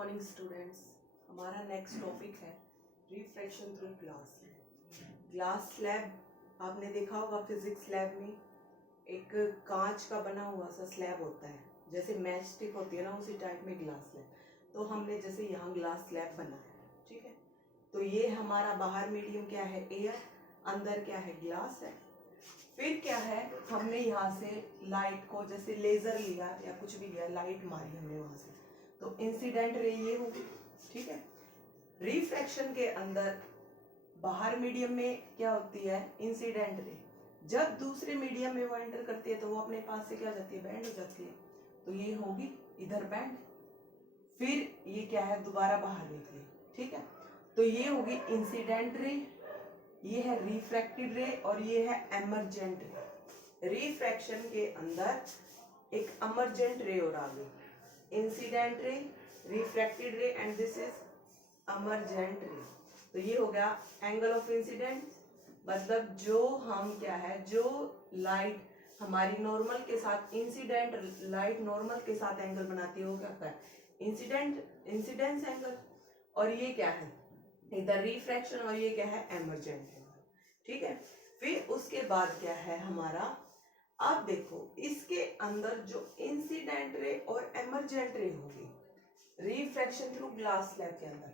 Morning students. हमारा next topic है refraction through glass. Glass slab आपने देखा होगा फिजिक्स लैब में, एक कांच का बना हुआ सा स्लैब होता है, जैसे मैच स्टिक होती है ना, उसी टाइप में ग्लास स्लैब। तो हमने जैसे यहाँ ग्लास स्लैब बनाया है, ठीक है। तो ये हमारा बाहर मीडियम क्या है, एयर, अंदर क्या है, ग्लास है। फिर क्या है, हमने यहाँ से लाइट को जैसे लेजर लिया या कुछ भी लिया, लाइट मारी हमने वहां से, तो इंसिडेंट रे ये होगी, ठीक है। रिफ्रैक्शन के अंदर बाहर मीडियम में क्या होती है, इंसिडेंट रे। जब दूसरे मीडियम में वो एंटर करती है तो वो अपने पास से क्या जाती है, बैंड हो जाती है। तो ये होगी इधर बैंड, फिर ये क्या है, दोबारा बाहर निकली, ठीक है। तो ये होगी इंसिडेंट रे, ये है रिफ्रैक्टेड रे और ये है एमर्जेंट रे। रिफ्रैक्शन के अंदर एक एमर्जेंट रे और आ गई, incident ray, refracted ray and this is emergent रे। तो ये हो गया एंगल ऑफ इंसिडेंस, मतलब जो हम क्या है, जो लाइट हमारी नॉर्मल के साथ, इंसिडेंट लाइट नॉर्मल के साथ एंगल बनाती है, वो क्या है, इंसिडेंस एंगल। और ये क्या है, इधर रिफ्रैक्शन, और ये क्या है, एमर्जेंट एंगल, ठीक है। फिर उसके बाद क्या है हमारा, अब देखो इसके अंदर जो इंसिडेंट रे और एमर्जेंट रे होगी रिफ्रैक्शन थ्रू ग्लास स्लैब के अंदर,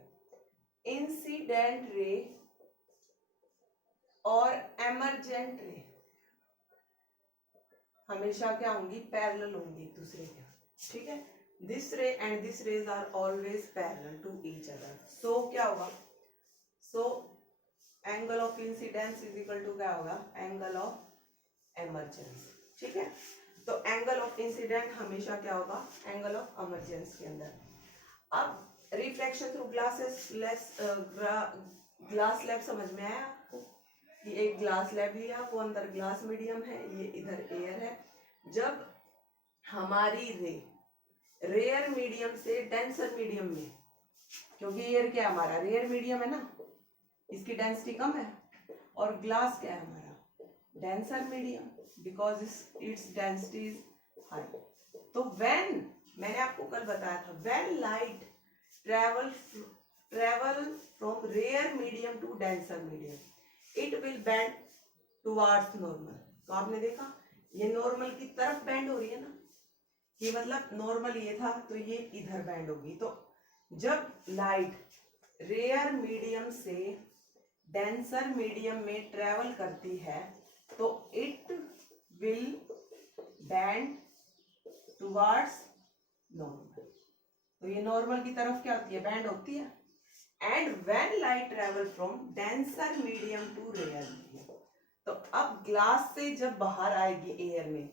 इंसिडेंट रे और एमर्जेंट रे हमेशा क्या होंगी, पैरेलल होंगी एक दूसरे के, ठीक है। This ray and this rays are always parallel to each other. So क्या होगा, so angle of incidence is equal to क्या होगा, एंगल ऑफ एमर्जेंस, ठीक है। तो एंगल ऑफ इंसिडेंट हमेशा क्या होगा, एंगल ऑफ एमर्जेंस के अंदर। अब reflection through glasses glass slab समझ में आया आपको, कि एक ग्लास स्लैब लिया, वो अंदर ग्लास मीडियम है, ये इधर एयर है। जब हमारी रे रेयर मीडियम से डेंसर मीडियम में, क्योंकि एयर क्या हमारा रेयर मीडियम है ना, इसकी डेंसिटी कम है, और ग्लास क्या है हमारा, denser medium, because its density is high. तो व्हेन, मैंने आपको कल बताया था, when light travel from rare medium to denser medium, it will bend towards normal। तो आपने देखा ये नॉर्मल की तरफ बेंड हो रही है ना, ये मतलब नॉर्मल ये था तो ये इधर बेंड होगी। तो जब लाइट रेयर मीडियम से डेंसर मीडियम में ट्रेवल करती है तो it will bend towards normal. तो ये नॉर्मल की तरफ क्या होती है, बैंड होती है। And when light travel from denser medium to rarer medium, तो अब ग्लास से जब बाहर आएगी एयर में,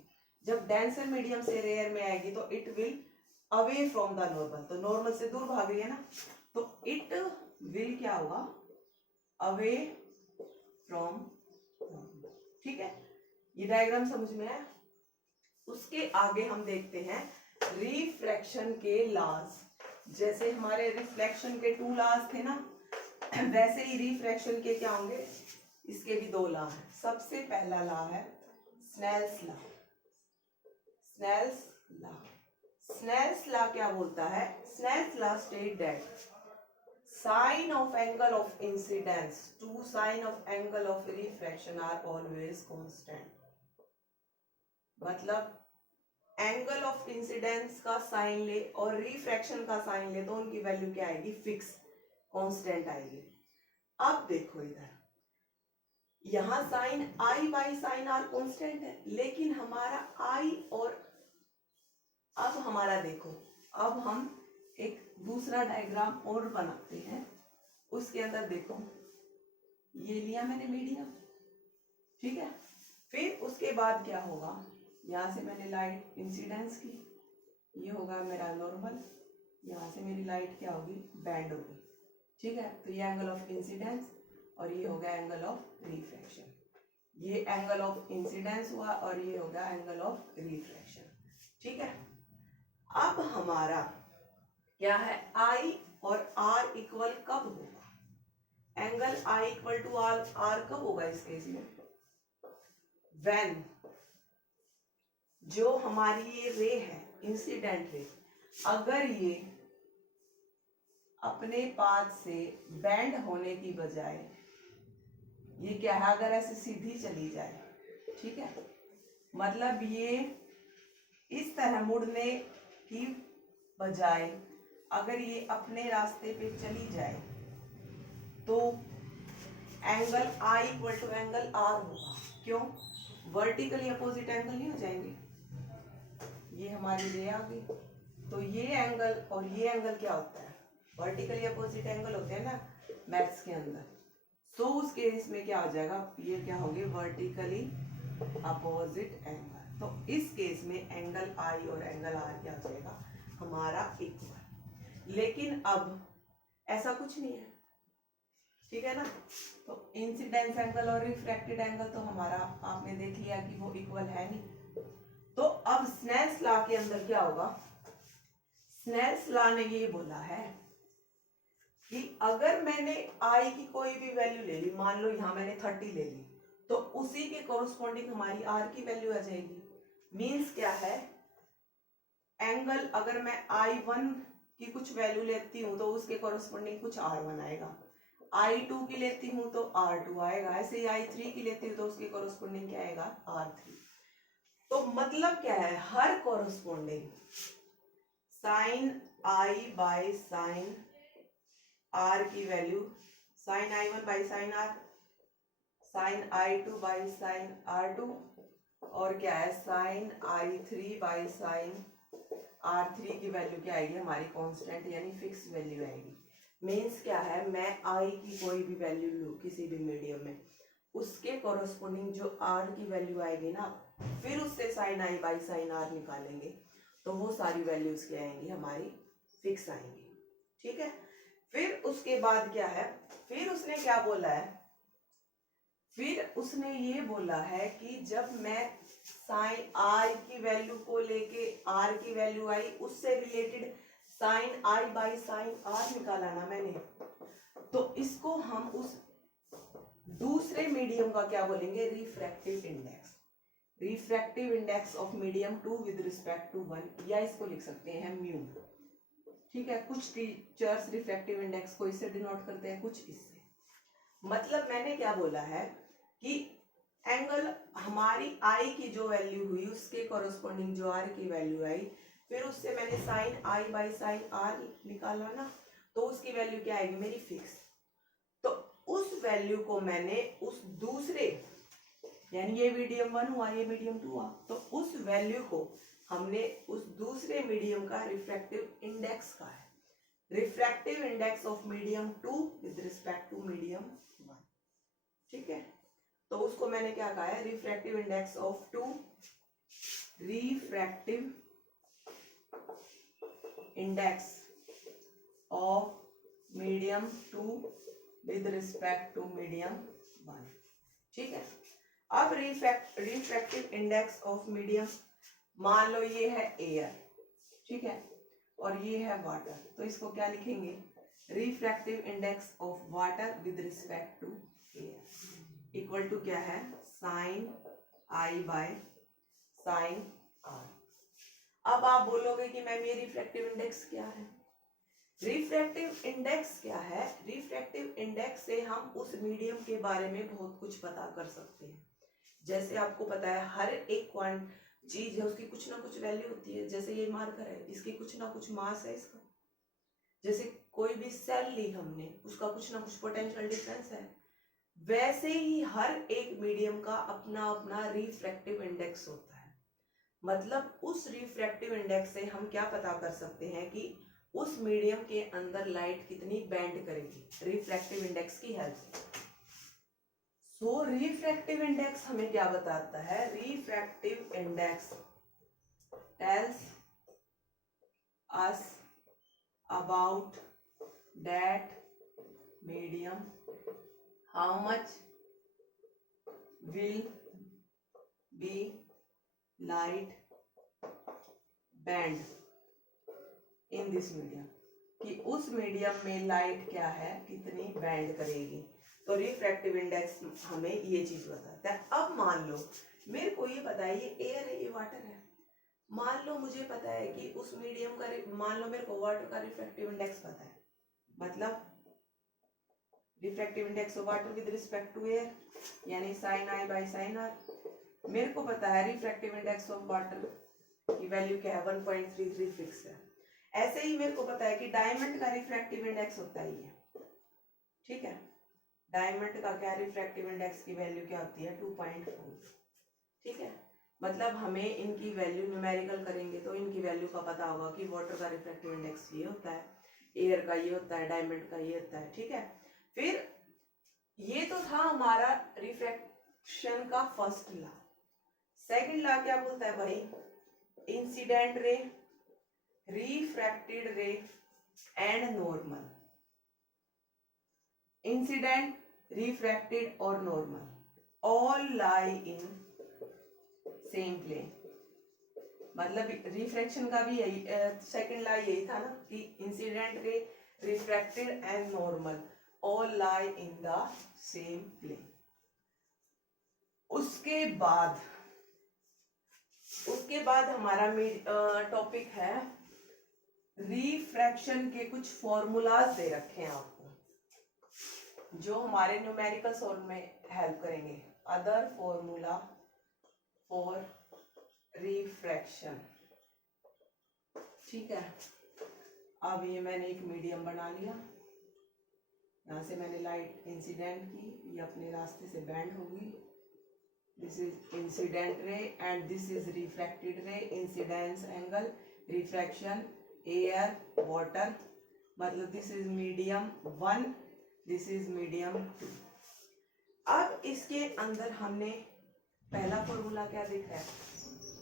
जब डेंसर मीडियम से रेयर में आएगी तो it will away from the normal. तो नॉर्मल से दूर भाग रही है ना, तो इट विल क्या होगा, अवे फ्रॉम नॉर्मल, ठीक है। ये डायग्राम समझ में आया। उसके आगे हम देखते हैं रिफ्रैक्शन के लॉज। जैसे हमारे रिफ्लेक्शन के 2 लॉज थे ना, वैसे ही रिफ्रैक्शन के क्या होंगे, इसके भी 2 लॉ हैं। सबसे पहला लॉ है Snell's law. Snell's law, Snell's law क्या बोलता है, Snell's law state that sine of angle of incidence to sine of angle of refraction are always constant. मतलब एंगल ऑफ इंसिडेंस का साइन ले और रिफ्रैक्शन का साइन ले तो उनकी वैल्यू क्या आएगी, फिक्स कांस्टेंट आएगी। अब देखो इधर, यहां sine I by sine r constant है, लेकिन हमारा आई और, अब हमारा देखो, अब हम एक दूसरा डायग्राम और बनाते हैं। उसके अंदर देखो, ये लिया मैंने मीडियम, ठीक है। फिर उसके बाद क्या होगा, यहाँ से मैंने लाइट इंसिडेंस की, ये होगा मेरा नॉर्मल, यहाँ से मेरी लाइट क्या होगी, बैंड होगी, ठीक है। तो ये एंगल ऑफ इंसिडेंस और ये होगा एंगल ऑफ रिफ्रैक्शन। ये एंगल ऑफ इंसिडेंस हुआ और ये होगा एंगल ऑफ रिफ्रैक्शन, ठीक है। अब हमारा क्या है, आई और आर इक्वल कब होगा, angle i equal to r कब होगा इस केस में, व्हेन जो हमारी ये रे है इंसिडेंट रे, अगर ये अपने पाथ से बेंड होने की बजाय ये क्या है, अगर ऐसे सीधी चली जाए, ठीक है, मतलब ये इस तरह मुड़ने की बजाय अगर ये अपने रास्ते पे चली जाए तो angle i equal to angle r होगा। क्यों? वर्टिकली अपोजिट एंगल नहीं हो जाएंगे, ये हमारी रे आ गई, तो ये एंगल और ये एंगल क्या होता है, वर्टिकली अपोजिट एंगल होते हैं ना मैथ्स के अंदर। सो उस केस में क्या हो जाएगा, ये क्या होंगे, वर्टिकली अपोजिट एंगल। तो इस केस में एंगल आई और एंगल आर क्या हो जाएगा, हमारा इक्वल। लेकिन अब ऐसा कुछ नहीं है, ठीक है ना। तो इंसिडेंस एंगल और रिफ्रैक्टेड एंगल तो हमारा आपने देख लिया कि वो इक्वल है नहीं। तो अब स्नेल्स लॉ के अंदर क्या होगा, स्नेल्स लॉ ने ये बोला है कि अगर मैंने आई की कोई भी वैल्यू ले ली, मान लो यहां मैंने 30 ले ली, तो उसी के कोरोस्पोंडिंग हमारी आर की वैल्यू आ जाएगी। मींस क्या है, एंगल अगर मैं I1 की कुछ वैल्यू लेती हूँ तो उसके कोरोस्पोंडिंग कुछ R1 आएगा, I2 की लेती हूँ तो R2 आएगा, ऐसे ही I3 की लेती हूँ तो उसके कोरोस्पोंडिंग क्या आएगा, R3। तो मतलब क्या है, हर corresponding sine I by sine R की value, sine I1 by sine R, sine I2 by sine R2, और क्या है, sign I3 by sine R3 की वैल्यू क्या आएगी, हमारी कांस्टेंट यानी फिक्स वैल्यू आएगी। मीन्स क्या है, मैं I की कोई भी वैल्यू लूँ किसी भी मीडियम में, उसके कोरोस्पोंडिंग जो R की वैल्यू आएगी ना, फिर उससे sine I by sine R निकालेंगे तो वो सारी वैल्यूज क्या आएंगी, हमारी फिक्स आएंगी, ठीक है। फिर उसके बाद क्या है, फिर उसने क्या बोला है, फिर उसने ये बोला है कि जब मैं साइन I की वैल्यू को लेके R की वैल्यू आई, उससे related sine I by sine R निकाला ना मैंने, तो इसको हम उस दूसरे मीडियम का क्या बोलेंगे, refractive index, refractive index of medium 2 with respect to 1, या इसको लिख सकते हैं म्यू, ठीक है। कुछ टीचर्स रिफ्रैक्टिव इंडेक्स को इससे डिनोट करते हैं, कुछ इससे। मतलब मैंने क्या बोला है कि एंगल हमारी I की जो वैल्यू हुई उसके कोरोस्पोंडिंग जो R की वैल्यू आई, फिर उससे मैंने sine I by sine R निकाला ना, तो उसकी वैल्यू क्या आएगी, मेरी फिक्स। तो उस वैल्यू को मैंने उस दूसरे, यानी ये मीडियम 1 हुआ, ये मीडियम 2 हुआ, तो उस वैल्यू को हमने उस दूसरे मीडियम का रिफ्रैक्टिव इंडेक्स का है, refractive index of medium 2 with respect to medium 1, ठीक है। तो उसको मैंने क्या कहा है, refractive index of 2, refractive index of medium 2 with respect to medium 1, ठीक है। अब रिफ्रैक्टिव इंडेक्स ऑफ मीडियम, मान लो ये है एयर, ठीक है, और ये है वाटर, तो इसको क्या लिखेंगे, refractive index of water with respect to air equal to क्या है, sine I by sine R। अब आप बोलोगे कि मैम ये रिफ्रैक्टिव इंडेक्स क्या है, रिफ्रैक्टिव इंडेक्स क्या है, रिफ्रैक्टिव इंडेक्स से हम उस मीडियम के बारे में बहुत कुछ पता कर सकते हैं। जैसे आपको पता है हर एक चीज है उसकी कुछ ना कुछ वैल्यू होती है, जैसे ये मार्कर है इसकी कुछ ना कुछ मास है इसका, जैसे कोई भी सेल ली हमने उसका कुछ ना कुछ पोटेंशियल डिफरेंस है, वैसे ही हर एक मीडियम का अपना अपना रिफ्रैक्टिव इंडेक्स होता है। मतलब उस रिफ्रैक्टिव इंडेक्स से हम क्या पता कर सकते हैं कि उस मीडियम के अंदर लाइट कितनी बेंड करेगी, रिफ्रैक्टिव इंडेक्स की हेल्प से। सो रिफ्रैक्टिव इंडेक्स हमें क्या बताता है, refractive index tells us about that medium how much will be light band in this medium, कि उस मीडियम में लाइट क्या है, कितनी बैंड करेगी। तो रिफ्रैक्टिव इंडेक्स हमें ये चीज बताता है। अब मान लो मेरे को ये पता है ये एयर है ये वाटर है, मान लो मुझे पता है कि उस मीडियम का, मान लो मेरे को वाटर का रिफ्रैक्टिव इंडेक्स पता है, मतलब refractive index of water with respect to air, यानी sine I by sine R. मेरे को पता है रिफ्रैक्टिव इंडेक्स ऑफ वाटर की वैल्यू क्या है, 1.33 फिक्स है। ऐसे ही मेरे को पता है कि डायमंड का रिफ्रैक्टिव इंडेक्स होता है ये, ठीक है। डायमंड का क्या रिफ्रैक्टिव इंडेक्स की वैल्यू क्या होती है, 2.4, ठीक है। मतलब हमें इनकी वैल्यू न्यूमेरिकल करेंगे तो इनकी वैल्यू का पता होगा कि वाटर का रिफ्रैक्टिव इंडेक्स ये होता है, एयर का ये होता है, डायमंड का ये होता है, ठीक है। फिर ये तो था हमारा रिफ्रैक्शन का फर्स्ट लॉ। सेकंड लॉ क्या बोलता है भाई, incident ray, refracted ray and normal. Incident, refracted और normal all lie in same plane. मतलब रिफ्रैक्शन का भी यही सेकंड लॉ यही था ना कि incident ray, refracted and normal all lie in the same plane. उसके बाद हमारा टॉपिक है रिफ्रैक्शन के कुछ फॉर्मूलाज दे रखे हैं आपको जो हमारे न्यूमेरिकल सॉल्व में हेल्प करेंगे। अदर फॉर्मूला फॉर रिफ्रैक्शन, ठीक है। अब ये मैंने एक मीडियम बना लिया, यहाँ से मैंने लाइट इंसिडेंट की, ये अपने रास्ते से बैंड होगी। This is incident ray and this is refracted ray. Incidence angle, refraction, air, water, मतलब this is medium 1, this is medium 2। अब इसके अंदर हमने पहला फॉर्मूला क्या देखा है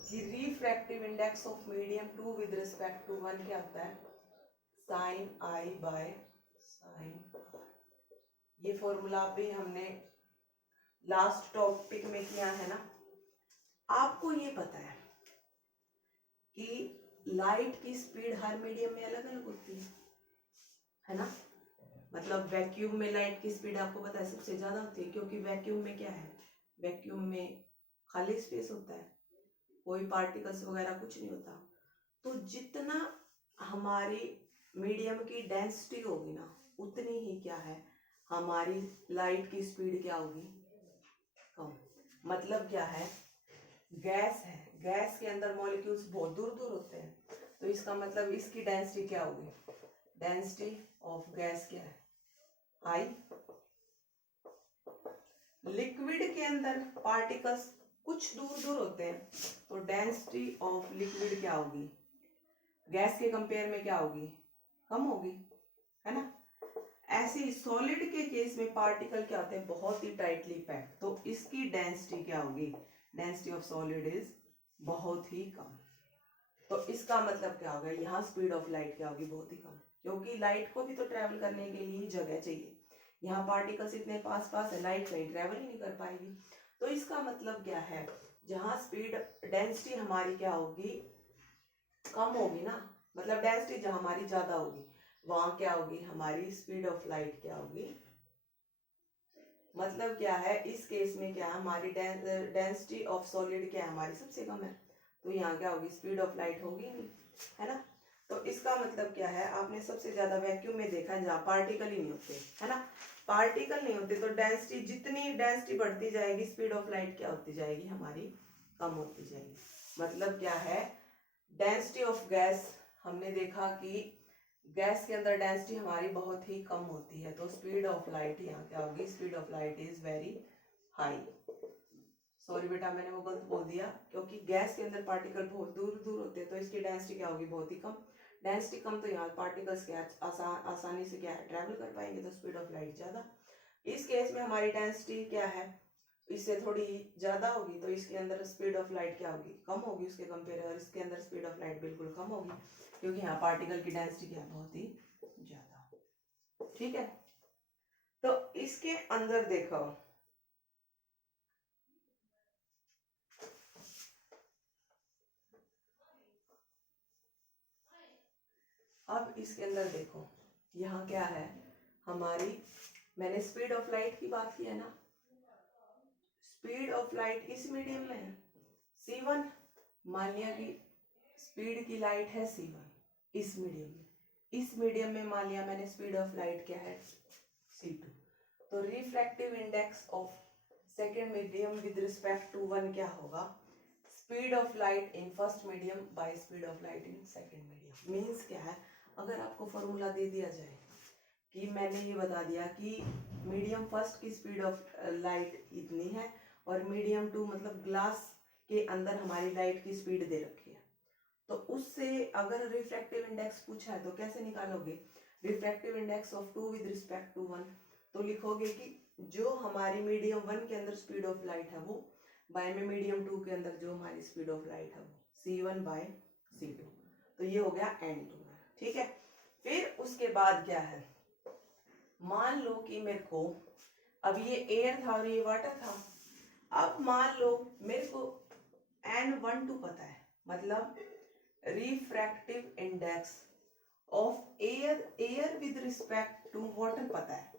कि refractive index of medium 2 with respect to 1 क्या होता है, sine i by sine r. ये फॉर्मूला भी हमने लास्ट टॉपिक में किया है ना। आपको ये पता है कि लाइट की स्पीड हर मीडियम में अलग अलग होती है ना। मतलब वैक्यूम में लाइट की स्पीड आपको पता है सबसे ज्यादा होती है, क्योंकि वैक्यूम में क्या है, वैक्यूम में खाली स्पेस होता है, कोई पार्टिकल्स वगैरह कुछ नहीं होता। तो जितना हमारी मीडियम की डेंसिटी होगी ना, उतनी ही क्या है हमारी लाइट की स्पीड क्या होगी, कम। मतलब क्या है, गैस है, गैस के अंदर मॉलिक्यूल्स बहुत दूर दूर होते हैं, तो इसका मतलब इसकी डेंसिटी क्या होगी, डेंसिटी ऑफ गैस क्या है, हाई। लिक्विड के अंदर पार्टिकल्स कुछ दूर दूर होते हैं, तो डेंसिटी ऑफ लिक्विड क्या होगी, गैस के कंपेयर में क्या होगी, कम होगी, है ना। ऐसे ही सॉलिड के केस में पार्टिकल क्या होते हैं, बहुत ही टाइटली पैक्ड, तो इसकी डेंसिटी क्या होगी, डेंसिटी ऑफ सॉलिड इज बहुत ही कम। तो इसका मतलब क्या होगा, यहाँ स्पीड ऑफ लाइट क्या होगी, बहुत ही कम, क्योंकि लाइट को भी तो ट्रेवल करने के लिए जगह चाहिए। यहाँ पार्टिकल्स इतने पास पास है, लाइट कहीं ट्रेवल ही नहीं कर पाएगी। तो इसका मतलब क्या है, जहाँ स्पीड डेंसिटी हमारी क्या होगी, कम होगी ना, मतलब डेंसिटी जहाँ हमारी ज्यादा होगी वहां क्या होगी, हमारी स्पीड ऑफ लाइट क्या होगी। मतलब क्या है, इस केस में क्या है, हमारी डेंसिटी ऑफ सॉलिड क्या है, हमारी सबसे कम है, तो यहाँ क्या होगी, स्पीड ऑफ लाइट होगी नहीं, है ना। तो इसका मतलब क्या है, आपने सबसे ज्यादा वैक्यूम में देखा जहाँ पार्टिकल ही नहीं होते, है ना। पार्टिकल नहीं होते तो डेंसिटी, जितनी डेंसिटी बढ़ती जाएगी स्पीड ऑफ लाइट क्या होती जाएगी, हमारी कम होती जाएगी। मतलब क्या है, डेंसिटी ऑफ गैस, हमने देखा कि गैस के अंदर डेंसिटी हमारी बहुत ही कम होती है, तो स्पीड ऑफ लाइट यहाँ क्या होगी, speed of light is very high. Sorry बेटा मैंने वो गलत बोल दिया, क्योंकि गैस के अंदर पार्टिकल बहुत दूर दूर होते हैं, तो इसकी डेंसिटी क्या होगी, बहुत ही कम। डेंसिटी कम तो यहाँ पार्टिकल्स क्या आसानी से क्या है, ट्रैवल कर पाएंगे, तो स्पीड ऑफ लाइट ज्यादा। इस केस में हमारी डेंसिटी क्या है, इससे थोड़ी ज्यादा होगी, तो इसके अंदर स्पीड ऑफ लाइट क्या होगी, कम होगी उसके कंपेयर। इसके अंदर स्पीड ऑफ लाइट बिल्कुल कम होगी, क्योंकि यहाँ पार्टिकल की डेंसिटी क्या बहुत ही ज्यादा, ठीक है। तो इसके अंदर देखो, अब इसके अंदर देखो, यहाँ क्या है हमारी, मैंने स्पीड ऑफ लाइट की बात की है ना, स्पीड ऑफ लाइट इस मीडियम में है c1। मान लिया कि स्पीड की लाइट है c1 इस मीडियम में, इस मीडियम में मान लिया मैंने स्पीड ऑफ लाइट क्या है c2, तो refractive index of second medium with respect to 1 क्या होगा, speed of light in first medium by speed of light in second medium. Means क्या है, अगर आपको फॉर्मूला दे दिया जाए कि मैंने ये बता दिया कि मीडियम फर्स्ट की स्पीड ऑफ लाइट इतनी है और मीडियम टू मतलब ग्लास के अंदर हमारी लाइट की स्पीड दे रखी है, तो उससे अगर रिफ्रैक्टिव इंडेक्स पूछा है तो कैसे निकालोगे, refractive index of 2 with respect to 1, तो लिखोगे कि जो हमारी मीडियम 1 के अंदर स्पीड ऑफ लाइट है वो बाय में मीडियम 2 के अंदर जो हमारी स्पीड ऑफ लाइट है वो c1 बाय c2, तो ये हो गया n2। ठीक है, फिर उसके बाद क्या है, मान लो कि मेरे को अब ये एयर था और ये वाटर था, अब मान लो मेरे को n12 पता है, मतलब refractive index of air with respect to water पता है,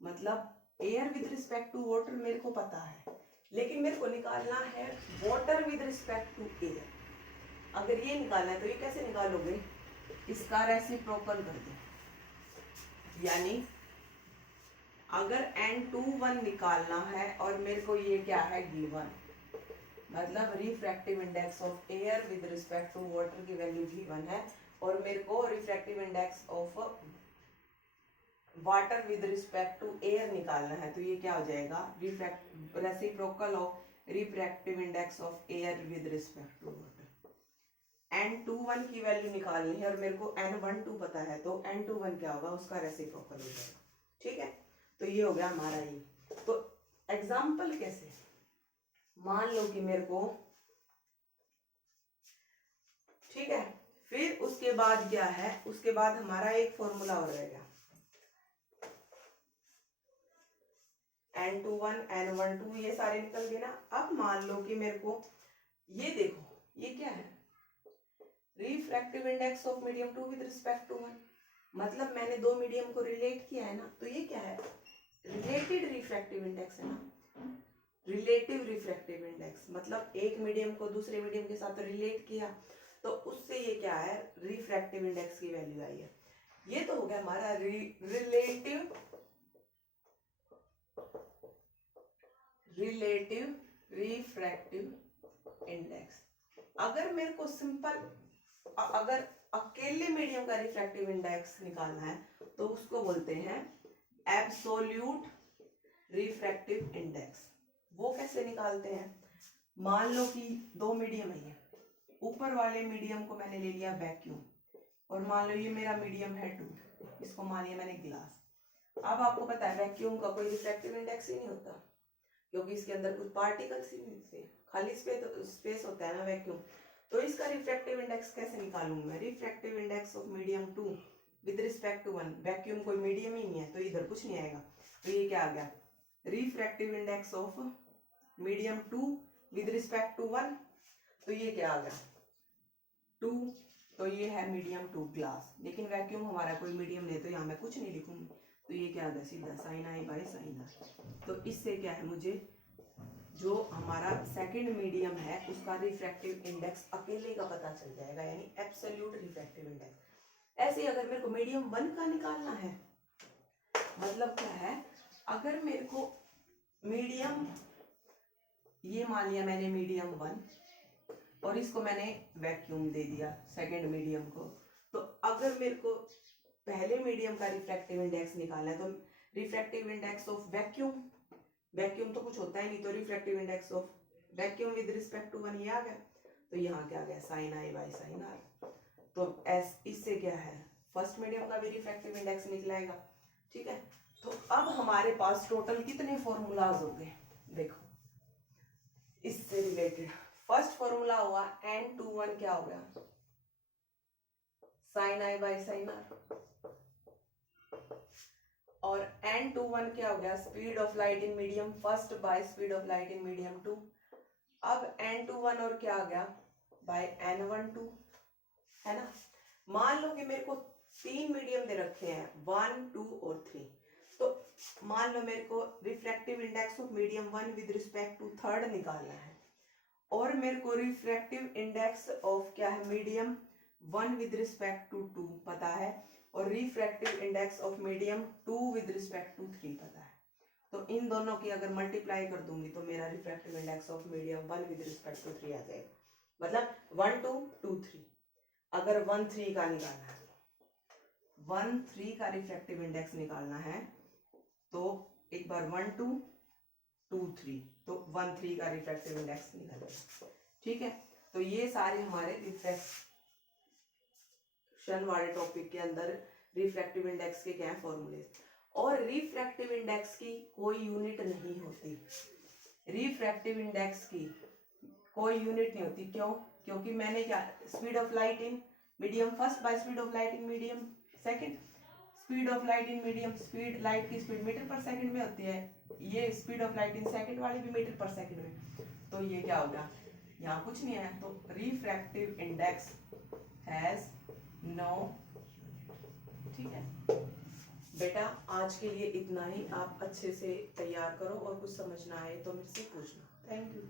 मतलब air with respect to water मेरे को पता है, लेकिन मेरे को निकालना है water with respect to air. अगर ये निकालना है तो ये कैसे निकालोगे, इसका रेसिप्रोकल कर दो, यानी अगर n21 निकालना है और मेरे को ये क्या है गिवन, मतलब refractive index of air with respect to water की वैल्यू गिवन है और मेरे को refractive index of water with respect to air निकालना है, तो ये क्या हो जाएगा, reciprocal of refractive index of air with respect to water. n21 की वैल्यू निकालनी है और मेरे को n12 पता है, तो n21 क्या होगा, उसका रेसिप्रोकल हो जाएगा। ठीक है, तो ये हो गया हमारा ये। तो एग्जाम्पल कैसे, मान लो कि मेरे को, ठीक है, फिर उसके बाद क्या है, उसके बाद हमारा एक फॉर्मूला और रहेगा n21 n12 ये सारे निकल गए ना। अब मान लो कि मेरे को ये देखो, ये क्या है, refractive index of medium 2 with respect to 1, मतलब मैंने दो मीडियम को रिलेट किया है ना, तो ये क्या है, रिलेटेड रिफ्रैक्टिव इंडेक्स है ना, रिलेटिव रिफ्रैक्टिव इंडेक्स, मतलब एक मीडियम को दूसरे मीडियम के साथ रिलेट किया तो उससे ये क्या है, रिफ्रैक्टिव इंडेक्स की वैल्यू आई है। ये तो हो गया हमारा रिलेटिव रिफ्रैक्टिव इंडेक्स। अगर मेरे को सिंपल अगर अकेले मीडियम का रिफ्रैक्टिव इंडेक्स निकालना है तो उसको बोलते हैं एब्सोल्यूट रिफ्रैक्टिव इंडेक्स। वो कैसे निकालते हैं, मान लो कि दो मीडियम है, ऊपर वाले मीडियम को मैंने ले लिया वैक्यूम और मान लो ये मेरा मीडियम है 2, इसको मान लिया मैंने ग्लास। अब आपको पता है वैक्यूम का कोई रिफ्रैक्टिव इंडेक्स ही नहीं होता, क्योंकि इसके अंदर कुछ पार्टिकल्स ही नहीं थे, खाली स्पेस होता है ना वैक्यूम। तो इसका रिफ्रैक्टिव इंडेक्स कैसे निकालूंगा मैं, refractive index of medium 2 with respect to 1, vacuum कोई मीडियम ही नहीं है तो इधर कुछ नहीं आएगा, तो ये क्या आ गया, refractive index of medium 2 with respect to 1, तो ये क्या आ गया 2, तो ये है मीडियम 2 ग्लास, लेकिन वैक्यूम हमारा कोई मीडियम नहीं, तो यहाँ मैं कुछ नहीं लिखूंगी, तो ये क्या आ गया सीधा sine I by sine r. तो इससे क्या है, मुझे जो हमारा सेकंड मीडियम है उसका रिफ्रैक्टिव इंडेक्स अकेले का पता चल जाएगा, यानी एब्सोल्यूट रिफ्रैक्टिव इंडेक्स। ऐसे अगर मेरे को मीडियम 1 का निकालना है, मतलब क्या है, अगर मेरे को मीडियम, ये मान लिया मैंने मीडियम 1 और इसको मैंने वैक्यूम दे दिया सेकंड मीडियम को, तो अगर मेरे को पहले मीडियम का रिफ्रैक्टिव इंडेक्स निकालना है तो refractive index of vacuum, vacuum तो कुछ होता ही नहीं, तो refractive index of vacuum with respect to 1 ये आ गया, तो यहाँ क्या आ गया sine I by sine r. तो इससे क्या है, फर्स्ट मीडियम का भी रिफ्रैक्टिव इंडेक्स निकलेगा। ठीक है, तो अब हमारे पास टोटल कितने फॉर्मूलाज हो गए, देखो इससे रिलेटेड फर्स्ट फॉर्मूला हुआ n21 क्या हो गया, sine I by sine r, और n21 क्या हो गया, speed of light in medium first by speed of light in medium 2। अब n21 और क्या आ गया बाय n12, है ना। मान लो कि मेरे को 3 मीडियम दे रखे हैं 1, 2 और 3, तो मान लो मेरे को refractive index of medium 1 with respect to third निकालना है, और मेरे को रिफ्रैक्टिव इंडेक्स ऑफ क्या है मीडियम 1 विद रिस्पेक्ट टू 2 पता है, और refractive index of medium 2 with respect to 3 पता है। तो इन दोनों की अगर मल्टीप्लाई कर दूंगी तो मेरा refractive index of medium 1 with respect to 3 आ जाएगा, मतलब 1 2 2 3। अगर 1 3 का निकालना है, 1 3 का रिफ्रैक्टिव इंडेक्स निकालना है तो एक बार 1 2 2 3, तो 1 3 का रिफ्रैक्टिव इंडेक्स निकालेगा। ठीक है, तो ये सारे हमारे रिफ्रैक्शन वाले टॉपिक के अंदर रिफ्रैक्टिव इंडेक्स के क्या है फॉर्मूले। और रिफ्रैक्टिव इंडेक्स की कोई यूनिट नहीं होती, रिफ्रैक्टिव इंडेक्स की कोई यूनिट नहीं होती। क्यों? क्योंकि मैंने क्या, speed of light in medium first by speed of light in medium second, speed of light in medium, speed light की स्पीड मीटर पर सेकंड में होती है, ये speed of light in second वाली भी मीटर पर सेकंड में। तो ये क्या होगा, यहाँ कुछ नहीं है, तो रिफ्रैक्टिव इंडेक्स हैज नो। ठीक है बेटा, आज के लिए इतना ही। आप अच्छे से तैयार करो और कुछ समझना आए तो मुझसे पूछना। Thank you.